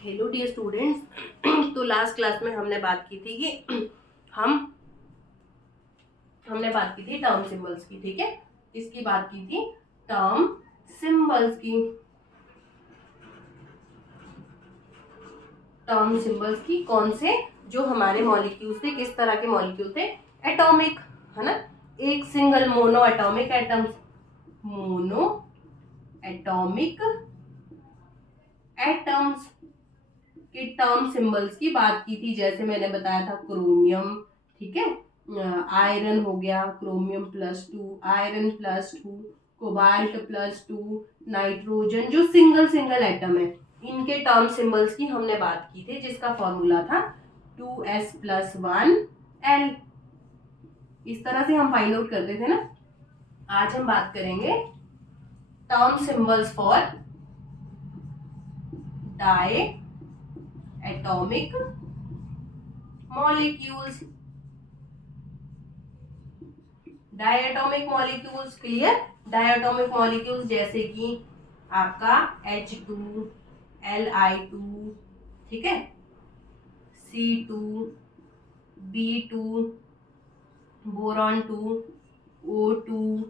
Hello dear students. तो last class में हमने बात की थी कि हमने बात की थी टर्म सिंबल्स की। ठीक है, इसकी बात की थी टर्म सिंबल्स की। टर्म सिंबल्स की कौन से? जो हमारे मॉलिक्यूल्स थे, किस तरह के मॉलिक्यूल थे? एटॉमिक, है ना। एक single mono atomic atoms, mono atomic atoms के टर्म सिंबल्स की बात की थी। जैसे मैंने बताया था क्रोमियम, ठीक है, आयरन हो गया, क्रोमियम +2, आयरन +2, कोबाल्ट +2, नाइट्रोजन, जो सिंगल सिंगल एटम है, इनके टर्म सिंबल्स की हमने बात की थी, जिसका फॉर्मूला था 2s+1l। इस तरह से हम फाइंड आउट करते थे ना। आज हम बात करेंगे term symbols for diatomic molecules. Diatomic molecules, clear. Diatomic molecules जैसे कि आपका H2, Li2, ठीक है, C2, B2, boron 2, O2,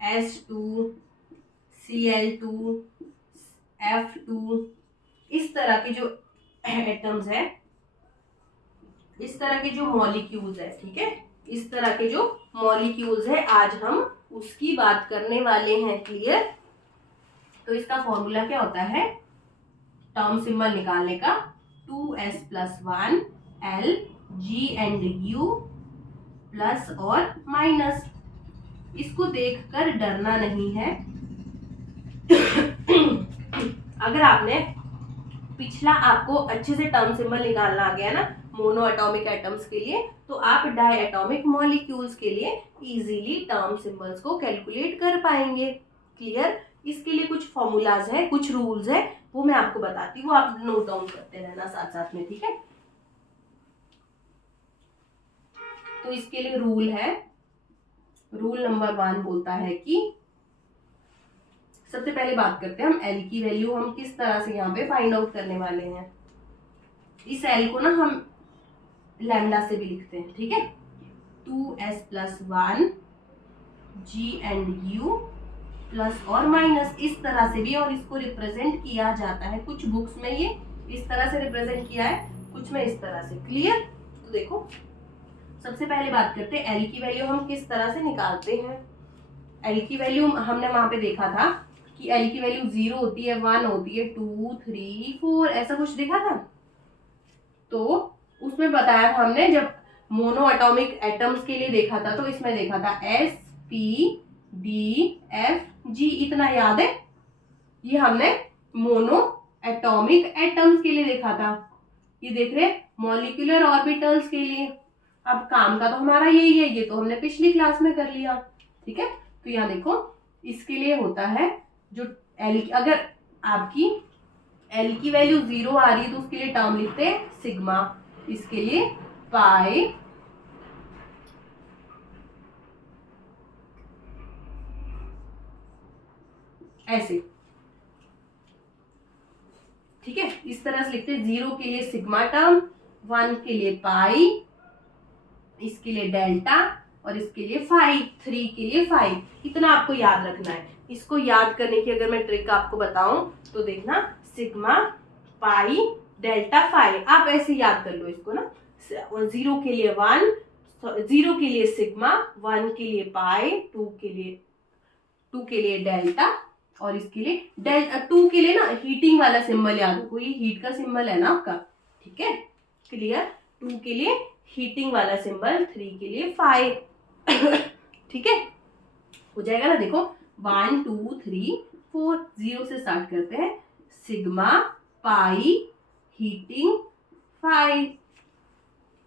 S2, Cl2, F2, इस तरह के जो एटम्स है, इस तरह के जो मॉलिक्यूल्स है, ठीक है, इस तरह के जो मॉलिक्यूल्स है, आज हम उसकी बात करने वाले हैं। क्लियर। तो इसका फॉर्मूला क्या होता है टर्म सिंबल निकालने का? 2s+1l, G and U plus और माइनस। इसको देखकर डरना नहीं है। अगर आपने पिछला आपको अच्छे से टर्म सिंबल निकालना आ गया ना मोनो एटॉमिक एटम्स के लिए, तो आप डाई एटॉमिक मॉलिक्यूल्स के लिए इजीली टर्म सिंबल्स को कैलकुलेट कर पाएंगे। क्लियर। इसके लिए कुछ फॉर्मूलाज है, कुछ रूल्स है, वो मैं आपको बताती हूँ, वो आप नोट डाउन करते रहना साथ साथ में, ठीक है। तो इसके लिए रूल है, रूल नंबर 1 बोलता है कि सबसे पहले बात करते हैं हम एल की वैल्यू हम किस तरह से यहाँ पे फाइंड आउट करने वाले हैं। इस एल को ना हम लैम्डा से भी लिखते हैं, ठीक है। 2s+1 G and U plus और माइनस, इस तरह से भी, और इसको रिप्रेजेंट किया जाता है कुछ बुक्स में, ये इस तरह से रिप्रेजेंट किया है, कुछ में इस तरह से। क्लियर। तो देखो, सबसे पहले बात करते हैं एल की वैल्यू हम किस तरह से निकालते हैं। एल की वैल्यू हमने वहां पे देखा था कि एल की वैल्यू 0 होती है, 1 होती है, 2, 3, 4, ऐसा कुछ देखा था। तो उसमें बताया था हमने, जब मोनो एटॉमिक एटम्स के लिए देखा था, तो इसमें देखा था S, P, D, F, G, इतना याद है। ये हमने मोनो एटॉमिक एटम्स के लिए देखा था। ये देख रहे मॉलिक्यूलर ऑर्बिटल्स के लिए। अब काम का तो हमारा यही है, ये तो हमने पिछली क्लास में कर लिया, ठीक है। तो यहाँ देखो, इसके लिए होता है जो एल, अगर आपकी एल की वैल्यू 0 आ रही है तो उसके लिए टर्म लिखते हैं सिग्मा, इसके लिए पाई, ऐसे, ठीक है। इस तरह से लिखते हैं। 0 के लिए सिग्मा टर्म, 1 के लिए पाई, इसके लिए डेल्टा, और इसके लिए 5, 3 के लिए 5। इतना आपको याद रखना है। इसको याद करने की अगर मैं ट्रिक आपको बताऊं तो देखना, सिग्मा, पाई, डेल्टा, 5, आप ऐसे याद कर लो इसको ना। 0 के लिए 1, 0 के लिए सिग्मा, 1 के लिए पाई, 2 के लिए डेल्टा, और इसके लिए डेल्टा 2 के लिए ना हीटिंग वाला सिंबल याद रखो, ये हीट का सिंबल है ना आपका, ठीक है। क्लियर। 2 के लिए हीटिंग वाला सिंबल, 3 के लिए 5। ठीक है, हो जाएगा ना। देखो 1, 2, 3, 4, 0 से स्टार्ट करते हैं। सिग्मा, पाई, हीटिंग 5,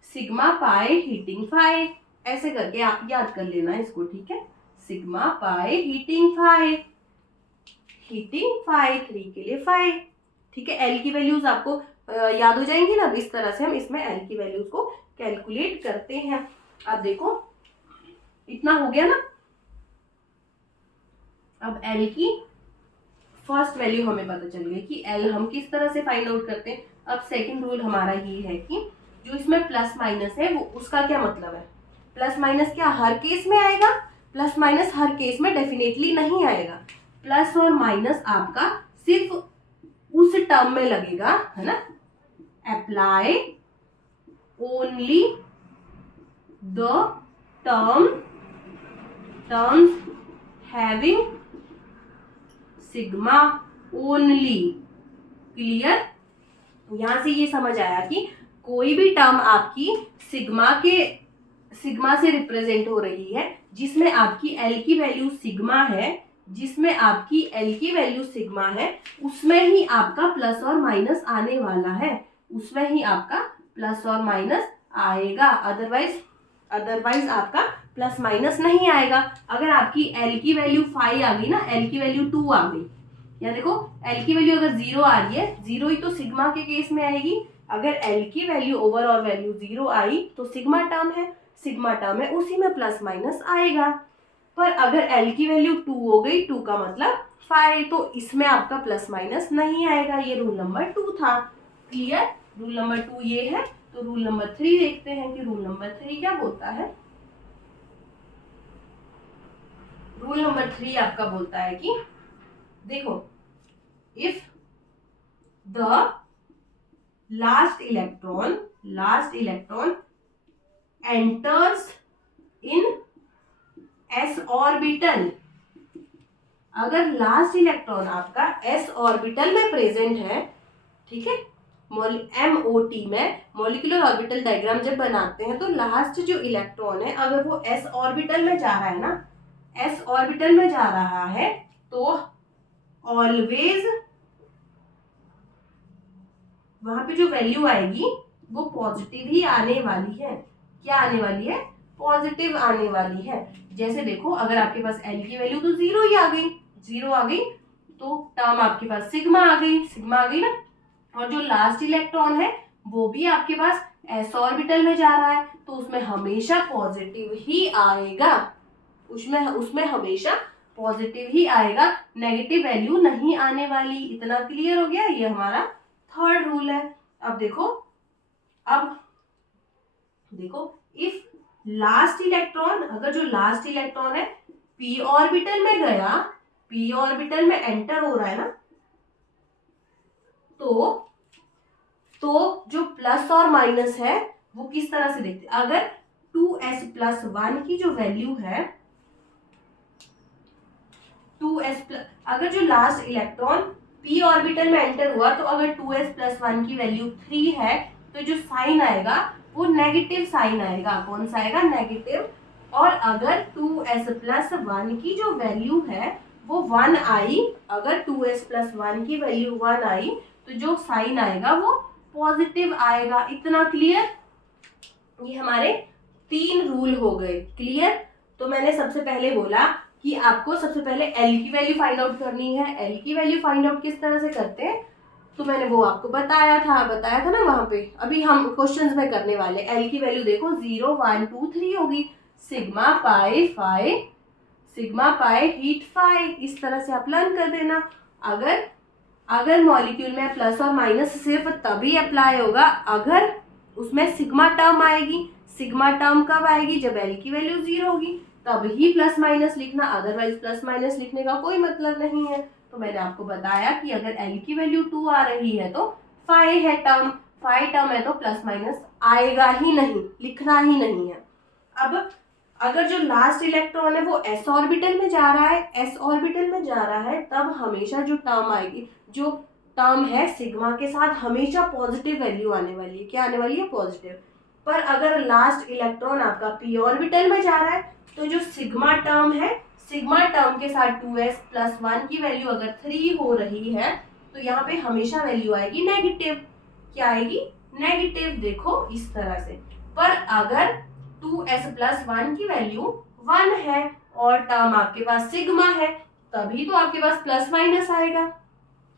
सिग्मा, पाई, हीटिंग 5, ऐसे करके आप याद कर लेना इसको, ठीक है। सिग्मा, पाई, हीटिंग 5, हीटिंग 5, 3 के लिए 5, ठीक है। एल की वैल्यूज आपको याद हो जाएंगी ना। इस तरह से हम इसमें एल की वैल्यूज को कैलकुलेट करते हैं। अब देखो, इतना हो गया ना। अब एल की फर्स्ट वैल्यू हमें पता चल गई कि एल हम किस तरह से फाइंड आउट करते हैं। अब सेकंड रूल हमारा ये है कि जो इसमें प्लस माइनस है वो उसका क्या मतलब है। प्लस माइनस क्या हर केस में आएगा? प्लस माइनस हर केस में डेफिनेटली नहीं आएगा। प्लस और माइनस आपका सिर्फ उस टर्म में लगेगा, है ना। Apply only the terms having sigma only. Clear? यहां से ये समझ आया कि कोई भी टर्म आपकी सिग्मा से रिप्रेजेंट हो रही है, जिसमें आपकी एल की वैल्यू सिग्मा है, उसमें ही आपका प्लस और माइनस आने वाला है, उसमें ही आपका प्लस और माइनस आएगा। अदरवाइज आपका प्लस माइनस नहीं आएगा। अगर आपकी एल की वैल्यू 5 आ गई ना, एल की वैल्यू 2 आ गई, या देखो एल की वैल्यू अगर 0 आ रही है, 0 ही तो सिग्मा के केस में आएगी। अगर एल की वैल्यू ओवरऑल वैल्यू 0 आई तो सिग्मा टर्म है, उसी में प्लस माइनस आएगा। पर अगर एल की वैल्यू 2 हो गई, 2 का मतलब 5, तो इसमें आपका प्लस माइनस नहीं आएगा। ये रूल नंबर 2 था। क्लियर? रूल नंबर 2 ये है। तो रूल नंबर 3 देखते हैं कि रूल नंबर 3 क्या बोलता है। रूल नंबर 3 आपका बोलता है कि देखो, if the last electron enters in s orbital, अगर लास्ट इलेक्ट्रॉन आपका s ऑर्बिटल में प्रेजेंट है, ठीक है, MOT में मॉलिक्यूलर ऑर्बिटल डायग्राम जब बनाते हैं तो लास्ट जो इलेक्ट्रॉन है अगर वो s ऑर्बिटल में जा रहा है ना, s ऑर्बिटल में जा रहा है, तो ऑलवेज वहां पे जो वैल्यू आएगी वो पॉजिटिव ही आने वाली है। क्या आने वाली है? पॉजिटिव आने वाली है। जैसे देखो, अगर आपके पास एल की वैल्यू तो 0 ही आ गई, 0 आ गई, तो टर्म आपके पास सिग्मा आ गई ना। और जो लास्ट इलेक्ट्रॉन है वो भी आपके पास एस ऑर्बिटल में जा रहा है, तो उसमें हमेशा पॉजिटिव ही आएगा, उसमें हमेशा पॉजिटिव ही आएगा, नेगेटिव वैल्यू नहीं आने वाली। इतना क्लियर हो गया? ये हमारा थर्ड रूल है। अब देखो इफ लास्ट इलेक्ट्रॉन, अगर जो लास्ट इलेक्ट्रॉन है p ऑर्बिटल में गया, p ऑर्बिटल में एंटर हो रहा है ना, तो जो प्लस और माइनस है वो किस तरह से देखते हैं। अगर 2s+1 की जो वैल्यू है, अगर जो लास्ट इलेक्ट्रॉन p ऑर्बिटल में एंटर हुआ, तो अगर 2s+1 की वैल्यू 3 है, तो जो साइन आएगा वो नेगेटिव साइन आएगा। कौन सा आएगा? नेगेटिव। और अगर 2s+1 की जो वैल्यू है वो 1 आई, अगर 2s+1 की वैल्यू 1 आई, तो जो साइन आएगा वो पॉजिटिव आएगा। इतना क्लियर? ये हमारे 3 रूल हो गए। क्लियर? तो मैंने सबसे पहले बोला कि आपको सबसे पहले एल की वैल्यू फाइंड आउट करनी है। एल की वैल्यू फाइंड आउट किस तरह से करते हैं, तो मैंने वो आपको बताया था ना वहां पे। अभी हम क्वेश्चंस में करने वाले। एल की वैल्यू देखो 0 1 2 3 होगी, सिग्मा पाई हीट 5, इस तरह से आप लर्न कर देना। अगर मॉलिक्यूल में प्लस और माइनस सिर्फ तभी अप्लाई होगा अगर उसमें सिग्मा टर्म आएगी। सिग्मा टर्म कब आएगी? जब एल की वैल्यू 0 होगी, तब ही प्लस माइनस लिखना, अदरवाइज प्लस माइनस लिखने का कोई मतलब नहीं है। तो मैंने आपको बताया कि अगर एल की वैल्यू 2 आ रही है तो 5 है टर्म, 5 टर्म है तो प्लस माइनस आएगा ही नहीं, लिखना ही नहीं है। अब अगर जो लास्ट इलेक्ट्रॉन है वो एस ऑर्बिटल में जा रहा है, तब हमेशा जो टर्म आएगी, जो टर्म है सिग्मा के साथ, हमेशा पॉजिटिव वैल्यू आने वाली है। क्या आने वाली है? पॉजिटिव। पर अगर लास्ट इलेक्ट्रॉन आपका पी ऑर्बिटल में जा रहा है, तो जो सिग्मा टर्म है, सिग्मा टर्म के साथ 2s+1 की वैल्यू अगर 3 हो रही है, तो यहाँ पे हमेशा वैल्यू आएगी नेगेटिव। क्या आएगी? नेगेटिव। देखो इस तरह से। पर अगर 2s+1 की वैल्यू 1 है और टर्म आपके पास सिग्मा है, तभी तो आपके पास प्लस माइनस आएगा,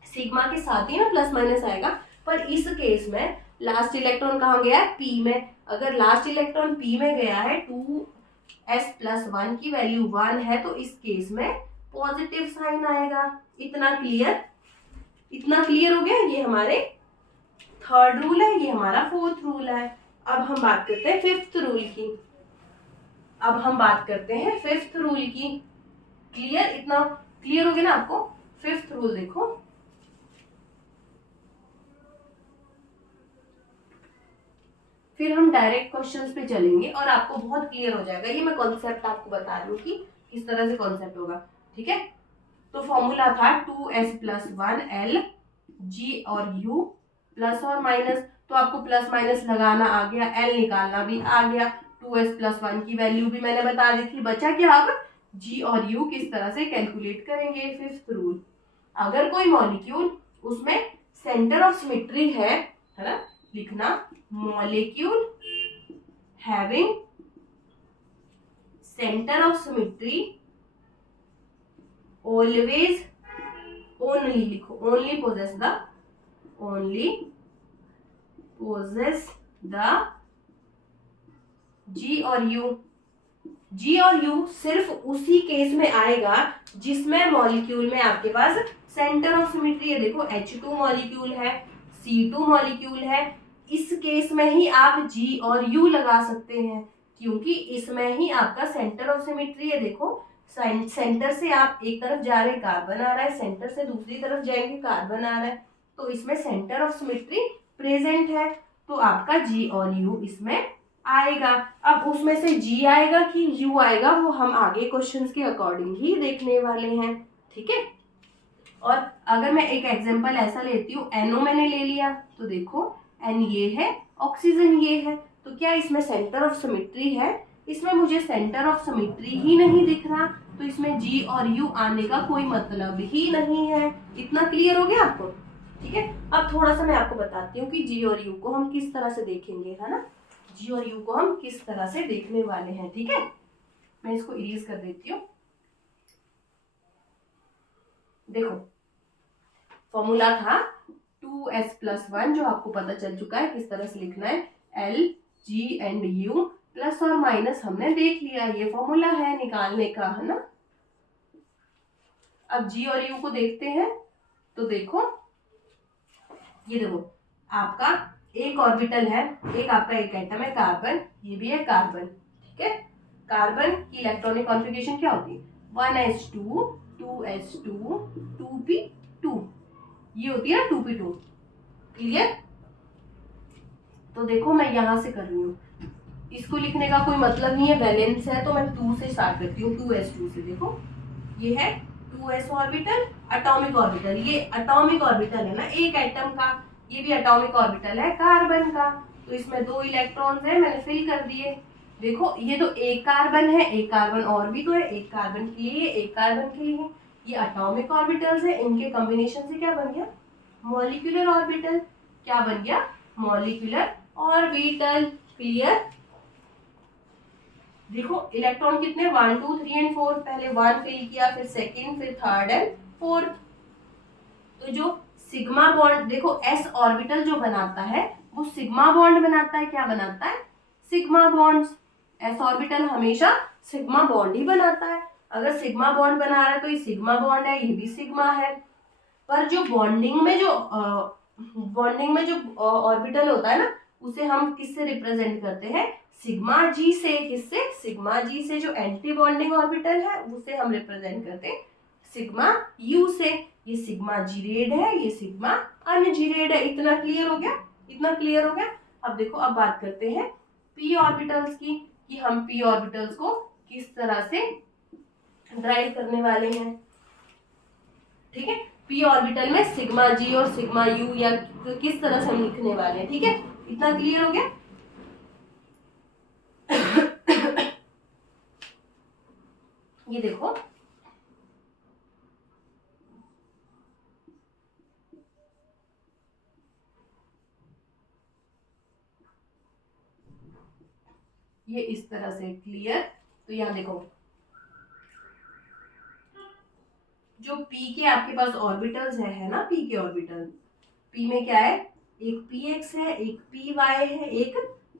सिग्मा के साथ ही ना प्लस माइनस आएगा। पर इस केस में लास्ट इलेक्ट्रॉन कहाँ गया है? पी में। अगर लास्ट इलेक्ट्रॉन पी में गया है, 2s+1 की वैल्यू 1 है, तो इस केस में पॉजिटिव साइन आएगा। इतना क्लियर हो गया। ये हमारे थर्ड रूल है, ये हमारा फोर्थ रूल है। अब हम बात करते हैं फिफ्थ रूल की। क्लियर, इतना क्लियर हो गया ना आपको। फिफ्थ रूल देखो, फिर हम डायरेक्ट क्वेश्चंस पे चलेंगे और आपको बहुत क्लियर हो जाएगा। ये मैं कॉन्सेप्ट आपको बता रही हूँ कि किस तरह से कॉन्सेप्ट होगा, ठीक है। तो फॉर्मूला था 2s + 1 l g और u प्लस और माइनस, तो आपको प्लस माइनस लगाना आ गया, l निकालना भी आ गया, 2s + 1 की वैल्यू भी मैंने बता दी थी। बचा क्या अब g और u किस तरह से कैलकुलेट करेंगे। फिफ्थ रूल, अगर कोई मॉलिक्यूल उसमें सेंटर ऑफ सिमेट्री है ना, लिखना molecule having centre of symmetry always, only लिखो, ओनली पोजेस द जी और यू सिर्फ उसी केस में आएगा जिसमें मॉलिक्यूल में आपके पास सेंटर ऑफ सिमेट्री है। देखो H2 मॉलिक्यूल है, C2 मॉलिक्यूल है, इस केस में ही आप G और U लगा सकते हैं क्योंकि इसमें ही आपका सेंटर ऑफ सिमेट्री है। देखो सेंटर से आप एक तरफ जा रहे कार्बन आ रहा है, सेंटर से दूसरी तरफ जाएंगे कार्बन आ रहा है, तो इसमें सेंटर ऑफ सिमेट्री प्रेजेंट है, तो आपका G और U इसमें आएगा। अब उसमें से G आएगा कि U आएगा वो हम आगे क्वेश्चंस के अकॉर्डिंग ही देखने वाले हैं, ठीक है। और अगर मैं एक एग्जांपल ऐसा लेती हूँ, NO मैंने ले लिया, तो देखो N ये है, ऑक्सीजन ये है, तो क्या इसमें सेंटर ऑफ सिमेट्री है? इसमें मुझे सेंटर ऑफ सिमेट्री ही नहीं दिख रहा, तो इसमें G और U आने का कोई मतलब ही नहीं है। इतना क्लियर हो गया आपको, ठीक है। अब थोड़ा सा मैं आपको बताती हूँ कि G और U को हम किस तरह से देखेंगे, है ना। G और U को हम किस तरह से देखने वाले हैं, ठीक है। मैं इसको इरेज कर देती हूँ। देखो फॉर्मूला था 2s + 1 जो आपको पता चल चुका है किस तरह से लिखना है, L G and U plus और माइनस हमने देख लिया, ये फॉर्मूला है निकालने का, है ना। अब G और U को देखते हैं, तो देखो ये देखो आपका एक ऑर्बिटल है, एक आपका एक एटम है कार्बन, ये भी है कार्बन, ठीक है। कार्बन की इलेक्ट्रॉनिक कॉन्फ़िगरेशन क्या होती है, 1s2 2s2 2p2, ये होती है 2p2, क्लियर। तो देखो मैं यहां से कर रही हूँ, इसको लिखने का कोई मतलब नहीं है, वैलेंस है तो मैं 2 से स्टार्ट करती हूँ, 2s2 से। देखो ये है 2s ऑर्बिटल, एटॉमिक ऑर्बिटल, ये एटॉमिक ऑर्बिटल है ना एक एटम का, ये भी एटॉमिक ऑर्बिटल है कार्बन का, तो इसमें 2 इलेक्ट्रॉन्स है, मैंने फिल कर दिए। देखो ये तो एक कार्बन है, एक कार्बन और भी तो है, एक कार्बन के लिए एक कार्बन के लिए, ये एटॉमिक ऑर्बिटल्स है, इनके कॉम्बिनेशन से क्या बन गया, मॉलिक्यूलर ऑर्बिटल। क्या बन गया, मॉलिक्यूलर ऑर्बिटल, क्लियर। देखो इलेक्ट्रॉन कितने 1 2 3 एंड 4, पहले 1 फिल किया, फिर सेकंड, फिर थर्ड एंड फोर्थ। तो जो सिग्मा बॉन्ड, देखो s ऑर्बिटल जो बनाता है वो सिग्मा बॉन्ड बनाता है, क्या बनाता है, सिग्मा बॉन्ड्स। s ऑर्बिटल हमेशा सिग्मा बॉन्ड ही बनाता है, अगर सिग्मा बॉन्ड बना रहा है तो ये सिग्मा बॉन्ड है, ये भी सिग्मा है। पर जो बॉन्डिंग में जो ऑर्बिटल होता है ना, उसे हम किससे रिप्रेजेंट करते हैं, सिग्मा जी से। किससे, सिग्मा जी से। जो एंटी बॉन्डिंग ऑर्बिटल है उसे हम रिप्रेजेंट करते हैं सिग्मा यू से। ये सिग्मा जीरेड है, ये सिग्मा अनजीरेड है। इतना क्लियर हो गया, इतना क्लियर हो गया। अब देखो, अब बात करते हैं पी ऑर्बिटल्स की, कि हम पी ऑर्बिटल्स को किस तरह से ड्राइव करने वाले हैं, ठीक है। पी ऑर्बिटल में सिग्मा जी और सिग्मा यू या किस तरह से हम लिखने वाले हैं, ठीक है। इतना क्लियर हो गया। ये देखो ये इस तरह से क्लियर। तो यहाँ देखो जो पी के आपके पास ऑर्बिटल्स है ना, पी के ऑर्बिटल, पी में क्या है, एक px है, एक py है, एक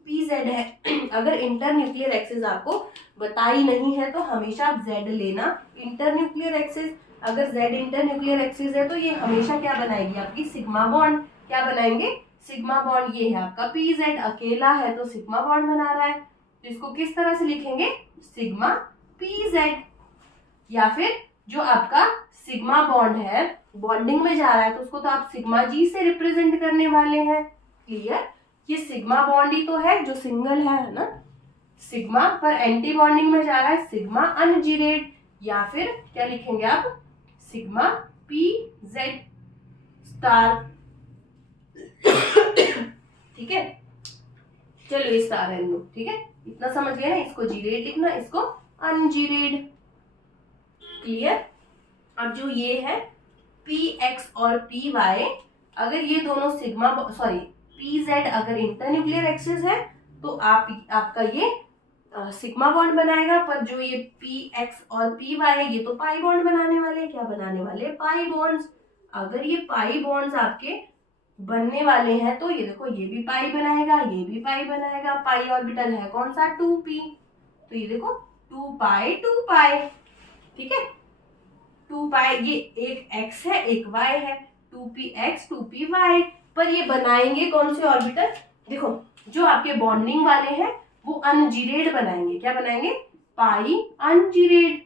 pz है। अगर इंटरन्यूक्लियर एक्सिस आपको बताई नहीं है तो हमेशा आप z लेना, इंटरन्यूक्लियर एक्सिस। अगर Z इंटरन्यूक्लियर एक्सिस है तो ये हमेशा क्या बनाएगी, आपकी सिग्मा बॉन्ड। क्या बनाएंगे, सिग्मा बॉन्ड। ये है आपका PZ, अकेला है तो सिग्मा बॉन्ड बना रहा है, तो इसको किस तरह से लिखेंगे, सिग्मा PZ। या फिर जो आपका सिग्मा बॉन्ड है बॉन्डिंग में जा रहा है तो उसको तो आप सिग्मा G से रिप्रेजेंट करने वाले हैं। क्लियर, ये सिग्मा बॉन्ड ही तो है जो सिंगल है ना, सिग्मा पर एंटी बॉन्डिंग में जा रहा है सिग्मा अनजीरेड, या फिर क्या लिखेंगे आप, सिग्मा PZ स्टार। ठीक है, चलो ये स्टार है लो, ठीक है, इतना समझ गए ना, इसको जीरेड लिखना, इसको अनजीरेड। क्लियर। अब जो ये है PX और PY, अगर ये दोनों सिग्मा PZ अगर इंटरन्यूक्लियर एक्सिस है तो आपका ये सिग्मा बॉन्ड बनाएगा, पर जो ये PX और PY है ये तो पाई बॉन्ड बनाने वाले, क्या बनाने वाले, पाई बॉन्ड्स। अगर ये पाई बॉन्ड्स आपके बनने वाले हैं तो ये देखो ये भी पाई बनाएगा, ये भी पाई बनाएगा। पाई ऑर्बिटल है कौन सा, 2p, तो ये देखो 2 पाई, ठीक है, 2 पाई, ये एक x है एक y है, 2px 2py। पर ये बनाएंगे कौन से ऑर्बिटल, देखो जो आपके बॉन्डिंग वाले हैं वो अनजीरेड बनाएंगे। क्या बनाएंगे, पाई अनजीरेड,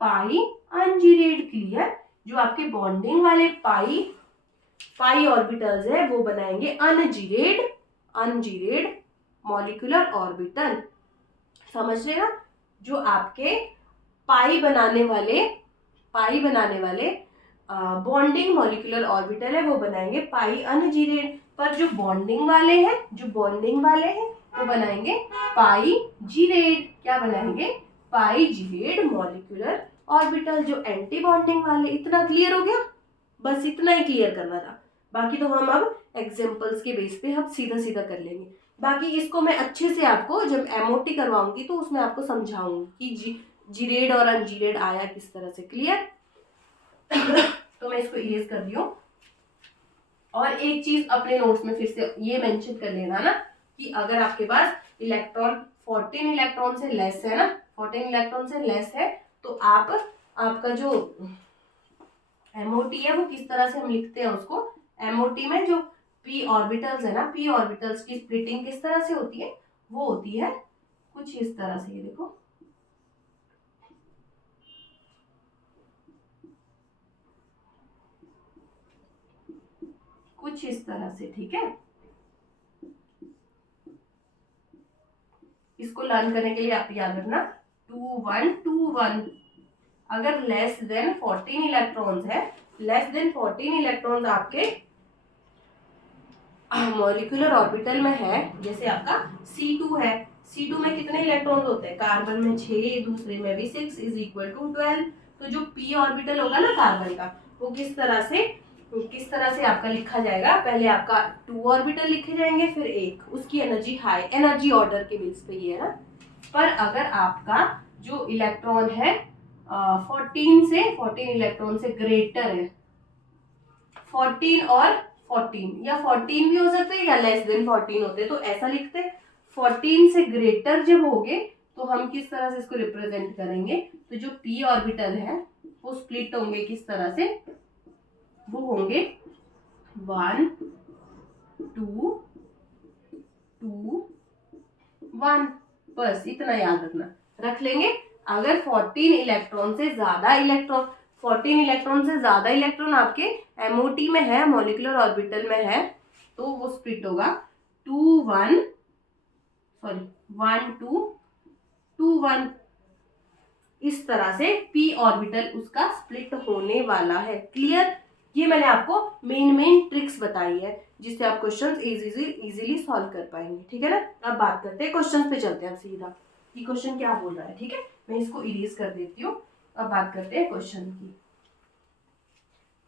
पाई अनजीरेड। क्लियर, जो आपके बॉन्डिंग वाले पाई ऑर्बिटल्स है वो बनाएंगे अनजीरेड मॉलिक्यूलर ऑर्बिटल। समझ रहे ना, जो आपके पाई बनाने वाले बॉन्डिंग मॉलिक्यूलर ऑर्बिटल है वो बनाएंगे पाई अनजीरेड, पर जो बॉन्डिंग वाले हैं वो बनाएंगे पाई जीरेड। क्या बनाएंगे, पाई जीरेड मॉलिक्यूलर ऑर्बिटल। जो एंटी बॉन्डिंग वाले, इतना क्लियर हो गया, बस इतना ही क्लियर करना था, बाकी तो हम अब एग्जांपल्स के बेस पे हम सीधा सीधा कर लेंगे। बाकी इसको मैं अच्छे से आपको जब एमओटी करवाऊंगी तो उसमें आपको समझाऊंगी कि जीरेड और अनजीरेड आया किस तरह से। क्लियर। तो मैं इसको इरेज कर दी हूँ। और एक चीज अपने नोट्स में फिर से ये मेंशन कर लेना ना कि अगर आपके पास इलेक्ट्रॉन 14 इलेक्ट्रॉन से लेस है ना, 14 इलेक्ट्रॉन से लेस है तो आपका जो एमओटी है वो किस तरह से हम लिखते हैं उसको, एमओटी में जो पी ऑर्बिटल्स है ना, पी ऑर्बिटल्स की स्प्लिटिंग किस तरह से होती है, वो होती है कुछ इस तरह से। ये देखो कुछ इस तरह से, ठीक है। इसको लर्न करने के लिए आप याद रखना 2 1 2 1। अगर लेस देन 14 इलेक्ट्रॉन्स है, लेस देन 14 इलेक्ट्रॉन्स आपके मॉलिक्यूलर ऑर्बिटल में है, जैसे आपका C2 है, C2 में कितने इलेक्ट्रॉन्स होते हैं, कार्बन में 6, दूसरे में भी 6 इज इक्वल टू 12। तो जो p ऑर्बिटल होगा ना कार्बन का, वो किस तरह से आपका लिखा जाएगा, पहले आपका 2 ऑर्बिटल लिखे जाएंगे, फिर एक उसकी एनर्जी हाई, एनर्जी ऑर्डर के बेस पे ये है ना। पर अगर आपका जो इलेक्ट्रॉन है 14 इलेक्ट्रॉन से ग्रेटर है, 14 और 14 या 14 भी हो सकते हैं या लेस देन 14 होते हैं, तो ऐसा लिखते हैं 14 से ग्रेटर जब होंगे तो हम किस तरह से इसको रिप्रेजेंट करेंगे, तो जो p ऑर्बिटल है वो स्प्लिट होंगे किस तरह से, वो होंगे 1 2 2 1। बस इतना याद रख लेंगे। अगर 14 इलेक्ट्रॉन से ज्यादा इलेक्ट्रॉन आपके एमओटी में है, मॉलिक्यूलर ऑर्बिटल में है, तो वो स्प्लिट होगा 1 2 2 1। इस तरह से p ऑर्बिटल उसका स्प्लिट होने वाला है। क्लियर। ये मैंने आपको मेन ट्रिक्स बताई है जिससे आप क्वेश्चंस इजीली सॉल्व कर पाएंगे, ठीक है ना। अब बात करते हैं क्वेश्चन पे, चलते हैं सीधा कि क्वेश्चन क्या बोल रहा है, ठीक है। मैं इसको इरेज कर देती हूँ। अब बात करते हैं क्वेश्चन की।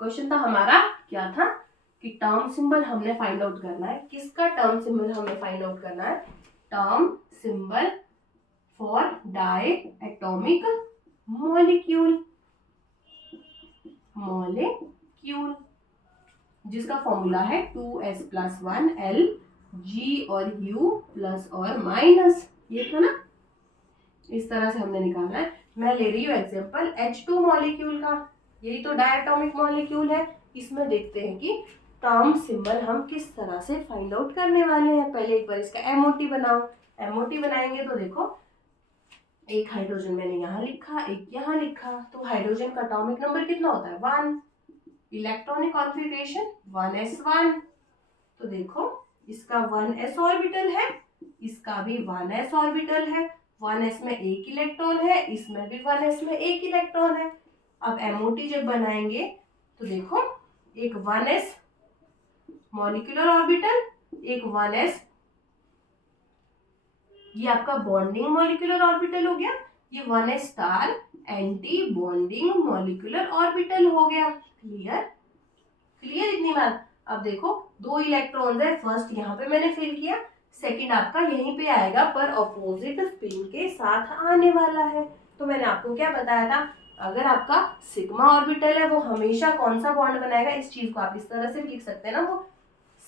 क्वेश्चन था हमारा क्या था कि टर्म सिंबल हमने फाइंड आउट करना है। किसका टर्म सिंबल हमें फाइंड आउट करना है, term symbol for diatomic molecule, जिसका फॉर्मूला है 2s+1 L G और U प्लस और माइनस, ये था ना। इस तरह से हमने निकालना है। मैं ले रही हूँ एग्जांपल H2 मॉलिक्यूल का, यही तो डायटोमिक मॉलिक्यूल है। इसमें देखते हैं कि टर्म सिंबल हम किस तरह से फाइंड आउट करने वाले हैं। पहले एक बार इसका एमओटी बनाओ। एमओटी बनाएंगे तो देखो एक हाइड्रोजन मैंने यहाँ लिखा, एक यहाँ लिखा, तो हाइड्रोजन का एटॉमिक नंबर कितना होता है 1, इलेक्ट्रॉनिक कॉन्फ़िगरेशन 1s1। तो देखो इसका 1s ऑर्बिटल है, इसका भी 1s ऑर्बिटल है, 1s में एक इलेक्ट्रॉन है, इसमें भी 1s में एक इलेक्ट्रॉन है। अब एमओटी जब बनाएंगे तो देखो एक 1s मॉलिक्यूलर ऑर्बिटल, एक 1s, ये आपका बॉन्डिंग मॉलिक्यूलर ऑर्बिटल हो गया, ये 1s star anti bonding molecular orbital हो गया। क्लियर? क्लियर इतनी बात? अब देखो 2 इलेक्ट्रॉन्स है, फर्स्ट यहाँ पे मैंने फिल किया, सेकंड आपका यहीं पे आएगा पर ऑपोजिट स्पिन के साथ आने वाला है। तो मैंने आपको क्या बताया था, अगर आपका सिग्मा ऑर्बिटल है वो हमेशा कौन सा बॉन्ड बनाएगा, इस चीज को आप इस तरह से लिख सकते हैं ना, वो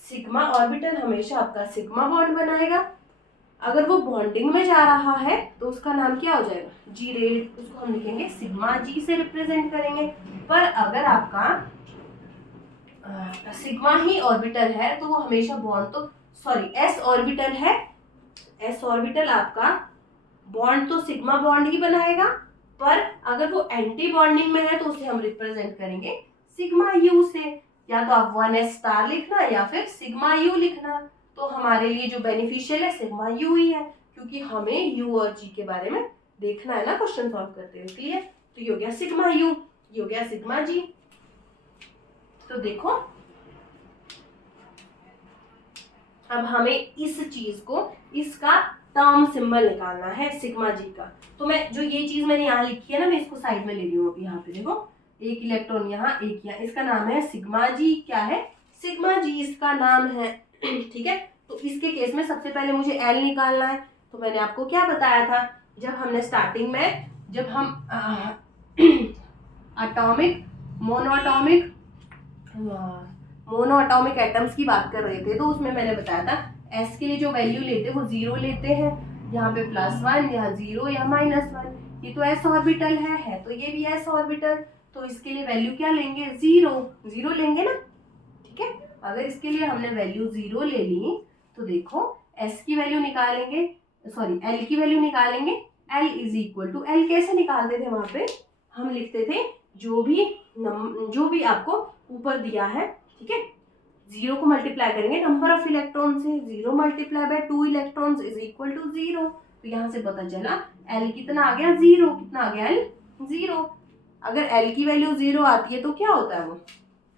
सिग्मा ऑर्बिटल हमेशा आपका सिग्मा बॉन्ड बनाएगा। अगर वो बॉन्डिंग में जा रहा है तो उसका नाम क्या हो जाएगा, जी रेड, उसको हम लिखेंगे सिग्मा जी से रिप्रेजेंट करेंगे। पर अगर आपका सिग्मा ही ऑर्बिटल है तो वो हमेशा बॉन्ड, तो सॉरी एस ऑर्बिटल है, एस ऑर्बिटल आपका बॉन्ड तो सिग्मा बॉन्ड ही बनाएगा, पर अगर वो एंटी बॉन्डिंग में है तो उसे हम रिप्रेजेंट करेंगे सिग्मा यू से। या तो आप 1s स्टार लिखना या फिर सिग्मा यू लिखना, तो हमारे लिए जो बेनिफिशियल है सिग्मा यू ही है, क्योंकि हमें यू और जी के बारे में देखना है ना क्वेश्चन सॉल्व करते हुए। क्लियर? तो ये हो गया सिग्मा यू, ये हो गया सिग्मा जी। तो देखो अब हमें इस चीज को, इसका टर्म सिंबल निकालना है सिग्मा जी का। तो मैं जो ये चीज मैंने यहाँ लिखी है ना, मैं इसको साइड में ले रही हूँ। यहाँ पे देखो एक इलेक्ट्रॉन यहाँ, एक यहाँ, इसका नाम है सिग्मा जी। क्या है? सिग्मा जी इसका नाम है। ठीक है, तो इसके केस में सबसे पहले मुझे एल निकालना है। तो मैंने आपको क्या बताया था, जब हमने स्टार्टिंग में, जब हम एटॉमिक मोनो एटॉमिक एटम्स की बात कर रहे थे, तो उसमें मैंने बताया था एस के लिए जो वैल्यू लेते हैं वो 0 लेते हैं, यहाँ पे +1, यहाँ 0 या -1। ये तो एस ऑर्बिटल है तो ये भी एस ऑर्बिटल, तो इसके लिए वैल्यू क्या लेंगे, 0 लेंगे ना। ठीक है, अगर इसके लिए हमने वैल्यू 0 ले ली तो देखो एस की वैल्यू निकालेंगे, सॉरी एल की वैल्यू निकालेंगे। L is equal to, L कैसे निकालते थे, वहां पे हम लिखते थे जो भी आपको ऊपर दिया है, ठीक है, 0 को मल्टीप्लाई करेंगे नंबर ऑफ इलेक्ट्रॉन से, 0 multiply by 2 electrons is equal to 0। तो यहाँ से पता चला एल कितना आ गया, 0। कितना आ गया एल, 0। अगर एल की वैल्यू 0 आती है तो क्या होता है, वो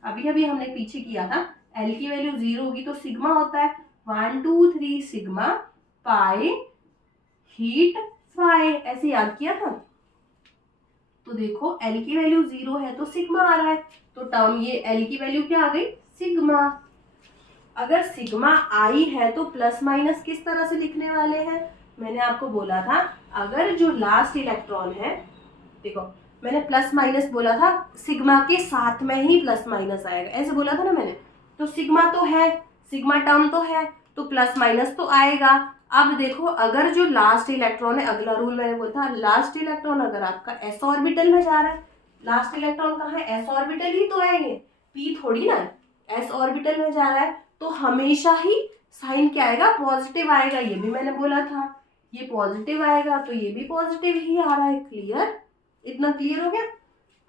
अभी अभी हमने पीछे किया था, एल की वैल्यू 0 होगी तो सिग्मा होता है 1 2 3 सिग्मा पाई हीट फाई, ऐसे याद किया था। तो देखो एल की वैल्यू 0 है तो सिग्मा आ रहा है, तो टर्म ये एल की वैल्यू क्या आ गई, सिग्मा। अगर सिग्मा आई है तो प्लस माइनस किस तरह से लिखने वाले हैं, मैंने आपको बोला था अगर जो लास्ट इलेक्ट्रॉन है, देखो मैंने प्लस माइनस बोला था, सिग्मा के साथ में ही प्लस माइनस आएगा, ऐसे बोला था ना मैंने। तो सिग्मा तो है, सिग्मा टर्म तो है, तो प्लस माइनस तो आएगा। अब देखो अगर जो लास्ट इलेक्ट्रॉन है, अगला रूल मैंने बोला था, लास्ट इलेक्ट्रॉन अगर आपका एस ऑर्बिटल में जा रहा है, लास्ट इलेक्ट्रॉन कहाँ है, एस ऑर्बिटल ही तो है, ये पी थोड़ी ना, एस ऑर्बिटल में जा रहा है, तो हमेशा ही साइन क्या आएगा, पॉजिटिव आएगा। ये भी मैंने बोला था, ये पॉजिटिव आएगा तो ये भी पॉजिटिव ही आ रहा है। क्लियर? इतना क्लियर हो गया?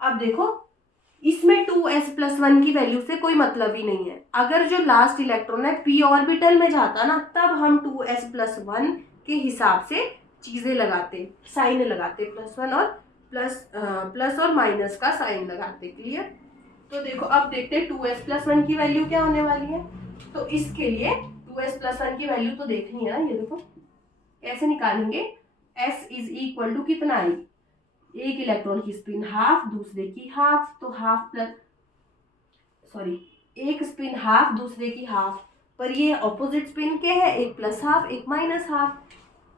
अब देखो इसमें 2s+1 की वैल्यू से कोई मतलब ही नहीं है। अगर जो लास्ट इलेक्ट्रॉन है पी ऑर्बिटल में जाता ना, तब हम 2s+1 के हिसाब से चीजें लगाते, साइन लगाते, +1 और प्लस और माइनस का साइन लगाते। क्लियर? तो देखो अब देखते हैं 2s+1 की वैल्यू क्या होने वाली है। तो इसके लिए 2s+1 की वैल्यू तो देखनी है ना, ये देखो कैसे निकालेंगे, s इज इक्वल टू कितना है, एक इलेक्ट्रॉन की स्पिन हाफ, दूसरे की हाफ, तो हाफ प्लस, सॉरी एक स्पिन हाफ दूसरे की हाफ, पर ये ऑपोजिट स्पिन के है, एक प्लस हाफ एक माइनस हाफ,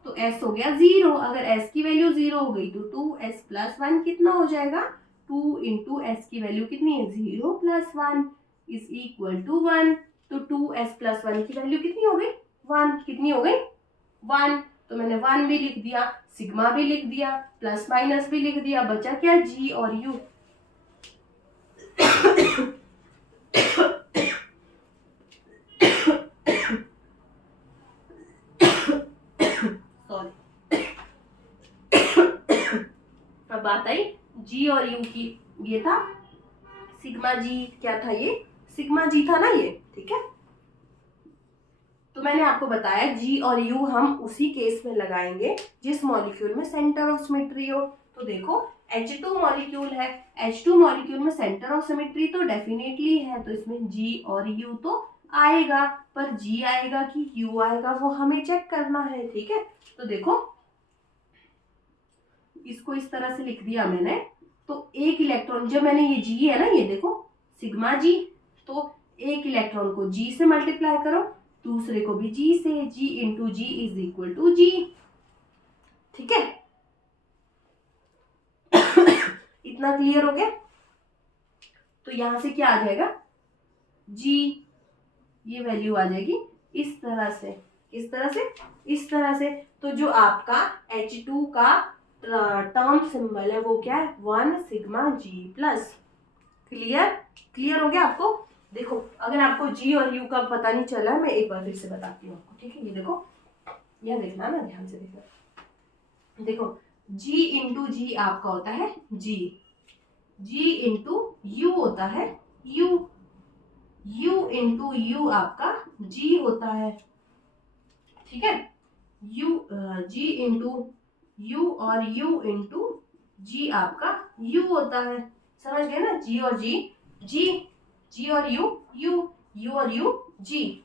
तो s हो गया 0। अगर s की वैल्यू 0 हो गई तो 2s+1 कितना हो जाएगा, 2 इंटू एस की वैल्यू कितनी है, 0 + 1 इज इक्वल टू 1। तो 2s+1 की वैल्यू कितनी हो गई, 1। कितनी हो गई, 1। तो मैंने 1 भी लिख दिया, सिग्मा भी लिख दिया, प्लस माइनस भी लिख दिया, बचा क्या, जी और यू। सॉरी। अब बात आई जी और यू की। ये था सिग्मा जी, क्या था ये, सिग्मा जी था ना ये, ठीक है। तो मैंने आपको बताया जी और यू हम उसी केस में लगाएंगे जिस मॉलिक्यूल में सेंटर ऑफ सिमेट्री हो। तो देखो H2 मॉलिक्यूल है, H2 मॉलिक्यूल में सेंटर ऑफ सिमेट्री तो डेफिनेटली है, तो इसमें जी और यू तो आएगा, पर जी आएगा कि यू आएगा वो हमें चेक करना है, ठीक है। तो देखो इसको इस तरह से लिख दिया मैंने। तो एक इलेक्ट्रॉन, जब मैंने ये जी है ना, ये देखो सिग्मा जी, तो एक इलेक्ट्रॉन को जी से मल्टीप्लाई करो, दूसरे को भी जी से, G into G is equal to G, ठीक है। इतना क्लियर हो गया। तो यहां से क्या आ जाएगा, जी, ये वैल्यू आ जाएगी इस तरह से, किस तरह से, इस तरह से। तो जो आपका H2 का टर्म सिंबल है वो क्या है, 1 सिग्मा जी प्लस। क्लियर, क्लियर हो गया आपको। देखो अगर आपको जी और यू का पता नहीं चला, मैं एक बार फिर से बताती हूँ आपको, ठीक है। ये देखो, यह देखना ना, ध्यान से देखना। देखो जी इंटू जी आपका होता है जी, जी इंटू यू होता है यू, यू इंटू यू आपका जी होता है, ठीक है। यू जी इंटू यू और यू इंटू जी आपका यू होता है, समझ गए ना। जी और जी, जी, जी और यू, यू और यू जी।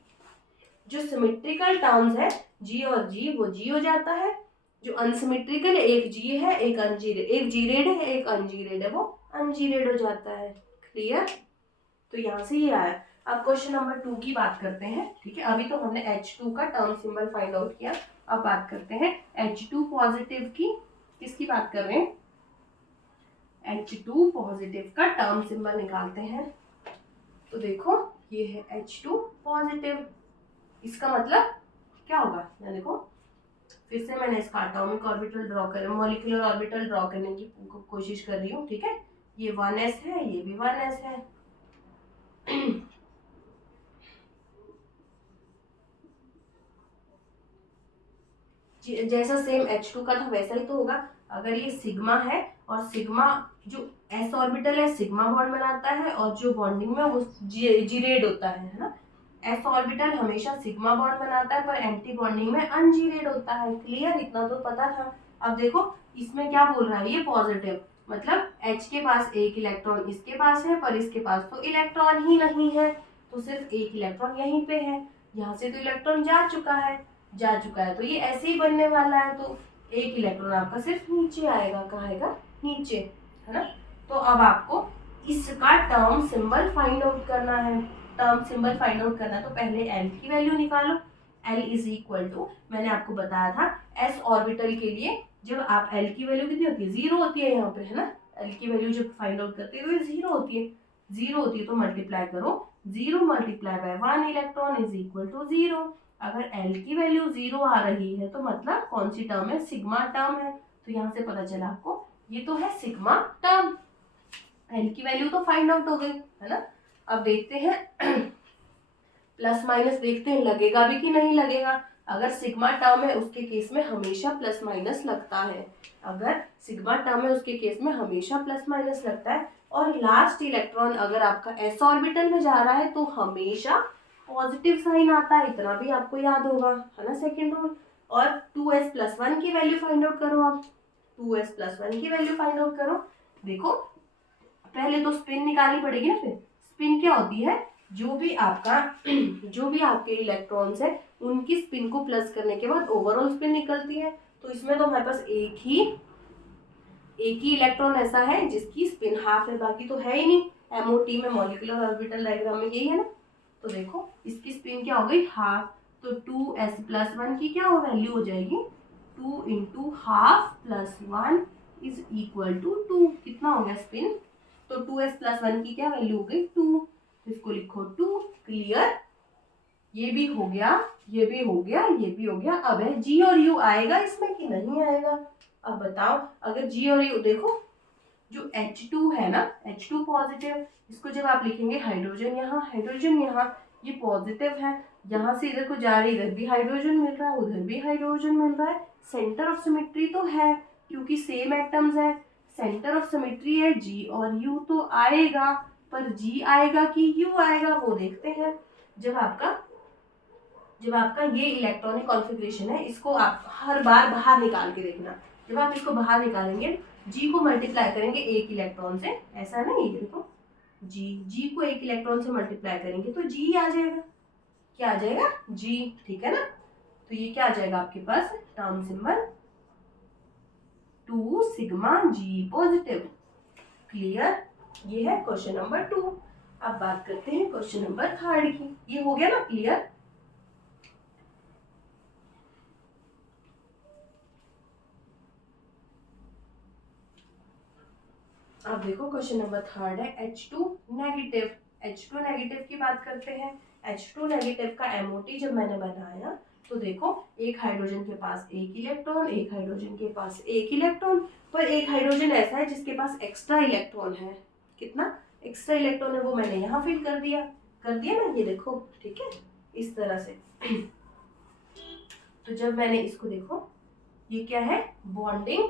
जो सिमेट्रिकल टर्म्स है जी और जी, वो जी हो जाता है। जो अनसिमेट्रिकल है, एक जी है एक अनजीरेड, एक जीरेड है एक अनजीरेड है, वो अनजीरेड हो जाता है। क्लियर। तो यहाँ से ये आया। अब क्वेश्चन नंबर 2 की बात करते हैं, ठीक है। अभी तो हमने H2 का टर्म सिंबल फाइंड आउट किया, अब बात करते हैं H2 पॉजिटिव की। किसकी बात कर रहे हैं, H2 पॉजिटिव का टर्म सिंबल निकालते हैं। तो देखो ये है H2 पॉजिटिव, इसका मतलब क्या होगा, या देखो फिर से मैंने इसका एटॉमिक ऑर्बिटल ड्रॉ कर, मॉलिक्यूलर ऑर्बिटल ड्रॉ करने की कोशिश कर रही हूँ, ठीक है। ये 1s है, ये भी 1s है। जैसा सेम H2 का था वैसा ही तो होगा। अगर ये सिग्मा है और सिग्मा जो s ऑर्बिटल है सिग्मा बॉन्ड बनाता है, और जो बॉन्डिंग में वो जीरेड होता है ना। s ऑर्बिटल हमेशा सिग्मा बॉन्ड बनाता है पर एंटी बॉन्डिंग में अनजीरेड होता है। क्लियर, इतना तो पता था। अब देखो इसमें क्या बोल रहा है, ये पॉजिटिव, मतलब H के पास एक इलेक्ट्रॉन इसके पास है, पर इसके पास तो इलेक्ट्रॉन ही नहीं है, तो सिर्फ एक इलेक्ट्रॉन यहीं पे है। यहाँ से तो इलेक्ट्रॉन जा चुका है, तो ये ऐसे ही बनने वाला है। तो एक इलेक्ट्रॉन आपका सिर्फ नीचे आएगा, कहाँ आएगा, नीचे, है ना। तो अब आपको इसका टर्म सिंबल फाइंड आउट करना है। टर्म सिंबल फाइंड आउट करना है तो पहले L की वैल्यू निकालो। L इज इक्वल टू, मैंने आपको बताया था S ऑर्बिटल के लिए जब आप L की वैल्यू कितनी होती है, 0 होती है यहाँ पे, है ना। L की वैल्यू जब फाइंड आउट करते हैं तो ये 0 होती है, 0 होती है तो मल्टीप्लाई करो, 0 multiply by 1 electron is equal to 0। अगर L की वैल्यू 0 आ रही है तो मतलब कौन सी टर्म है, सिग्मा टर्म है। तो यहाँ से पता चला आपको ये तो है सिग्मा टर्म। L की वैल्यू तो फाइंड आउट हो गई, है ना। अब देखते हैं प्लस माइनस, देखते हैं लगेगा भी कि नहीं लगेगा। अगर सिग्मा टर्म है उसके केस में हमेशा प्लस माइनस लगता है, अगर सिग्मा टर्म है उसके केस में हमेशा प्लस माइनस लगता है। और लास्ट इलेक्ट्रॉन अगर आपका s ऑर्बिटल में जा रहा है तो हमेशा पॉजिटिव साइन आता है, इतना भी आपको याद होगा, है ना, सेकेंड रूल। और 2s+1 की वैल्यू फाइंड आउट करो, आप 2s+1 की वैल्यू फाइंड आउट करो। देखो पहले तो स्पिन निकालनी पड़ेगी ना, फिर स्पिन क्या होती है, जो भी आपके इलेक्ट्रॉन्स है उनकी स्पिन को प्लस करने के बाद ओवरऑल स्पिन निकलती है। तो इसमें तो हमारे पास एक ही इलेक्ट्रॉन ऐसा है जिसकी स्पिन हाफ है, बाकी तो है ही नहीं। MOT में, मॉलिक्यूलर ऑर्बिटल डायग्राम में यही है ना। तो देखो इसकी स्पिन क्या हो गई, हाफ। तो 2s+1 की क्या वैल्यू हो जाएगी, 2 into half plus 1 is equal to 2। कितना हो गया स्पिन, तो 2s+1 की क्या वैल्यू हो गई, 2। तो इसको लिखो 2। क्लियर, ये भी हो गया, ये भी हो गया, ये भी हो गया। अब है जी और यू आएगा इसमें कि नहीं आएगा। अब बताओ, अगर जी और यू, देखो जो H2 है ना, H2 पॉजिटिव, इसको जब आप लिखेंगे हाइड्रोजन यहाँ, ये पॉजिटिव है, यहाँ से इधर को जा रही, इधर भी हाइड्रोजन मिल रहा है, उधर भी हाइड्रोजन मिल रहा है। सेंटर ऑफ सिमेट्री तो है क्योंकि सेम एटम्स है, सेंटर ऑफ सिमेट्री है G और U, तो आएगा, पर G आएगा कि U आएगा वो देखते हैं। जब आपका ये इलेक्ट्रॉनिक कॉन्फ़िगरेशन है, इसको आप हर बार बाहर निकाल के देखना। जब आप इसको बाहर निकालेंगे, G को मल्टीप्लाई करेंगे एक इलेक्ट्रॉन से, ऐसा है ना, ये देखो G को एक इलेक्ट्रॉन से मल्टीप्लाई करेंगे तो G आ जाएगा। क्या आ जाएगा? G, ठीक है ना। तो ये क्या आ जाएगा आपके पास, term symbol 2 sigma G positive. Clear? ये है क्वेश्चन नंबर 2। अब बात करते हैं क्वेश्चन नंबर 3 की। ये हो गया ना क्लियर? अब देखो क्वेश्चन नंबर 3 है H2 नेगेटिव। H2 नेगेटिव की बात करते हैं। H2 नेगेटिव का MOT जब मैंने बनाया तो देखो एक हाइड्रोजन के पास एक इलेक्ट्रॉन, एक हाइड्रोजन के पास एक इलेक्ट्रॉन, पर एक हाइड्रोजन ऐसा है जिसके पास एक्स्ट्रा इलेक्ट्रॉन है। कितना एक्स्ट्रा इलेक्ट्रॉन है वो मैंने यहाँ फिल कर दिया ना, ये देखो, ठीक है, इस तरह से। तो जब मैंने इसको देखो, ये क्या है, बॉन्डिंग।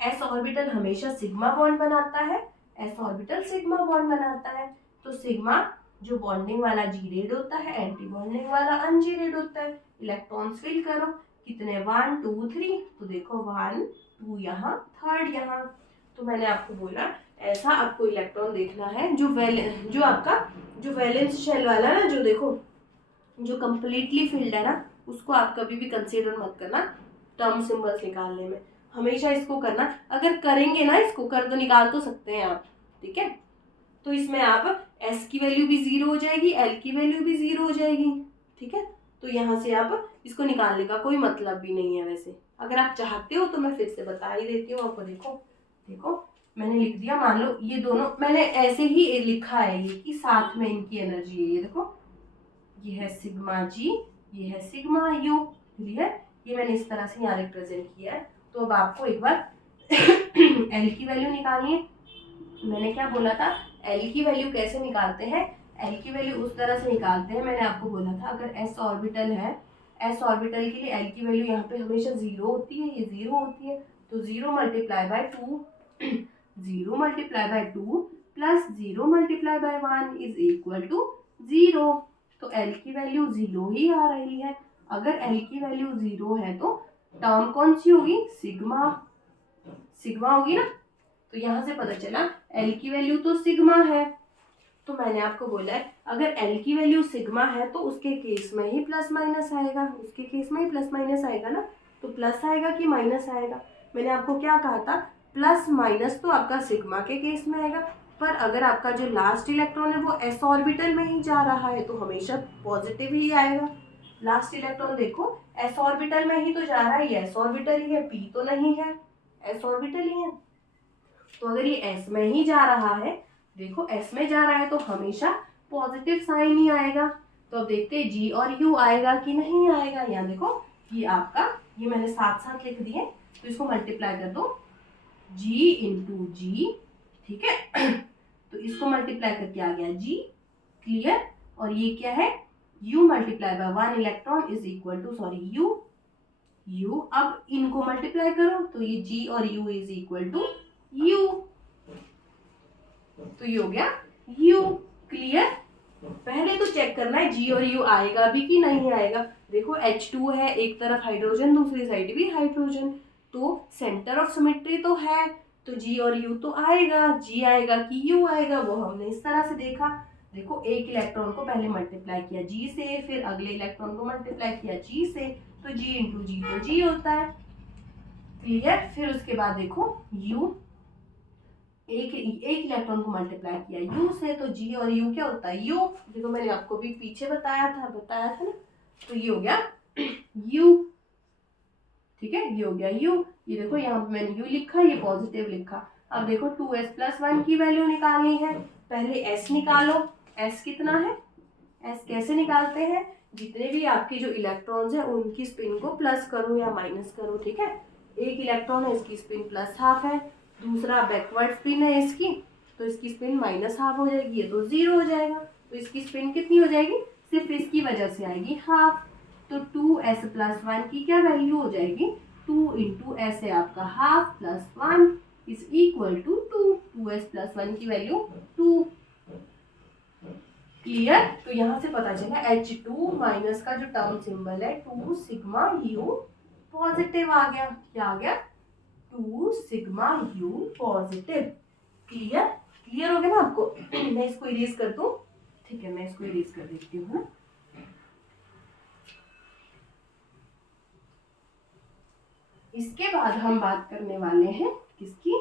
s ऑर्बिटल हमेशा सिग्मा बॉन्ड बनाता है, s ऑर्बिटल सिग्मा बॉन्ड बनाता है। तो सिग्मा जो बॉन्डिंग वाला जी रेड होता है, एंटी बॉन्डिंग वाला अनजी रेड होता है। इलेक्ट्रॉन्स फिल करो, कितने 1 2 3, तो देखो 1 2 यहाँ, 3 यहाँ। तो मैंने आपको बोला ऐसा आपको इलेक्ट्रॉन देखना है जो आपका जो वैलेंस शेल वाला ना, जो देखो जो कंप्लीटली फिल्ड है ना, उसको आप कभी भी कंसीडर मत करना टर्म सिंबल्स निकालने में। हमेशा इसको करना, अगर करेंगे ना इसको कर तो निकाल तो सकते हैं आप, ठीक है। तो इसमें आप S की वैल्यू भी 0 हो जाएगी, L की वैल्यू भी 0 हो जाएगी, ठीक है। तो यहाँ से आप इसको निकालने का कोई मतलब भी नहीं है। वैसे अगर आप चाहते हो तो मैं फिर से बता ही देती हूँ आपको। देखो मैंने लिख दिया, मान लो ये दोनों मैंने ऐसे ही लिखा है ये कि साथ में इनकी एनर्जी है। ये देखो, ये है सिग्मा जी, ये है सिग्मा यू, क्लियर। ये मैंने इस तरह से यहाँ रिप्रेजेंट किया है। तो अब आपको एक बार L की वैल्यू निकालनी है। मैंने क्या बोला था, L की वैल्यू कैसे निकालते हैं, L की वैल्यू उस तरह से निकालते हैं, मैंने आपको बोला था अगर S ऑर्बिटल है, S ऑर्बिटल के लिए L की वैल्यू यहाँ पे हमेशा 0 होती है, ये 0 होती है। तो 0 multiply by 2 0 multiply by 2 plus 0 multiply by 1 is equal to 0। तो L की वैल्यू 0 ही आ रही है। अगर L की वैल्यू 0 है तो टर्म कौन सी होगी, सिग्मा होगी ना। तो यहाँ से पता चला L की वैल्यू तो सिग्मा है। तो मैंने आपको बोला है अगर L की वैल्यू सिग्मा है तो उसके केस में ही प्लस माइनस आएगा, उसके केस में ही प्लस माइनस आएगा ना। तो प्लस आएगा कि माइनस आएगा, मैंने आपको क्या कहा था, प्लस माइनस तो आपका सिग्मा के केस में आएगा, पर अगर आपका जो लास्ट इलेक्ट्रॉन है वो s ऑर्बिटल में ही जा रहा है तो हमेशा पॉजिटिव ही आएगा। लास्ट इलेक्ट्रॉन देखो s ऑर्बिटल में ही तो जा रहा है, ये s ऑर्बिटल ही है, p तो नहीं है, s ऑर्बिटल ही है। तो अगर ये s में ही जा रहा है, देखो s में जा रहा है तो हमेशा पॉजिटिव साइन ही आएगा। तो अब देखते हैं g और u आएगा कि नहीं आएगा। यहाँ देखो ये आपका, ये मैंने साथ साथ लिख दिए, तो इसको मल्टीप्लाई कर दो, g इंटू जी, ठीक है। तो इसको मल्टीप्लाई करके आ गया g, क्लियर। और ये क्या है, u multiply by 1 electron is equal to, sorry u, अब इनको मल्टीप्लाई करो तो ये g और u is equal to u, तो ये हो गया u, क्लियर। पहले तो चेक करना है g और u आएगा भी कि नहीं आएगा। देखो H2 है, एक तरफ हाइड्रोजन, दूसरी साइड भी हाइड्रोजन, तो सेंटर ऑफ सिमेट्री तो है, तो g और u तो आएगा। g आएगा कि u आएगा वो हमने इस तरह से देखा। देखो एक इलेक्ट्रॉन को पहले मल्टीप्लाई किया g से, फिर अगले इलेक्ट्रॉन को मल्टीप्लाई किया g से, तो g इंटू जी तो g होता है, क्लियर। फिर उसके बाद देखो u, एक इलेक्ट्रॉन को मल्टीप्लाई किया u से, तो g और u क्या होता है, u। देखो मैंने आपको भी पीछे बताया था ना। तो ये हो गया u, ठीक है, ये हो गया u। ये देखो यहाँ पे मैंने u लिखा, ये पॉजिटिव लिखा। अब देखो 2s प्लस 1 की वैल्यू निकालनी है। पहले s निकालो, s कितना है, s कैसे निकालते हैं, जितने भी आपके जो इलेक्ट्रॉन्स हैं उनकी स्पिन को प्लस करो या माइनस करो, ठीक है। एक इलेक्ट्रॉन है, इसकी स्पिन +½ है, दूसरा बैकवर्ड स्पिन है इसकी, तो इसकी स्पिन माइनस हाफ हो जाएगी, ये तो 0 हो जाएगा। तो इसकी स्पिन कितनी हो जाएगी, सिर्फ इसकी वजह से आएगी हाफ। तो 2s + 1 की क्या वैल्यू हो जाएगी, 2 × s है आपका half plus 1 is equal to 2। 2s + 1 की वैल्यू 2। क्लियर। तो यहाँ से पता चला H2 माइनस का जो टर्म सिंबल है 2 सिग्मा u पॉजिटिव आ गया। क्या आ गया, 2 sigma u positive. Clear, clear हो गया ना आपको। मैं इसको इरेज कर दूं, ठीक है, मैं इसको इरेज कर देती हूँ। इसके बाद हम बात करने वाले हैं किसकी,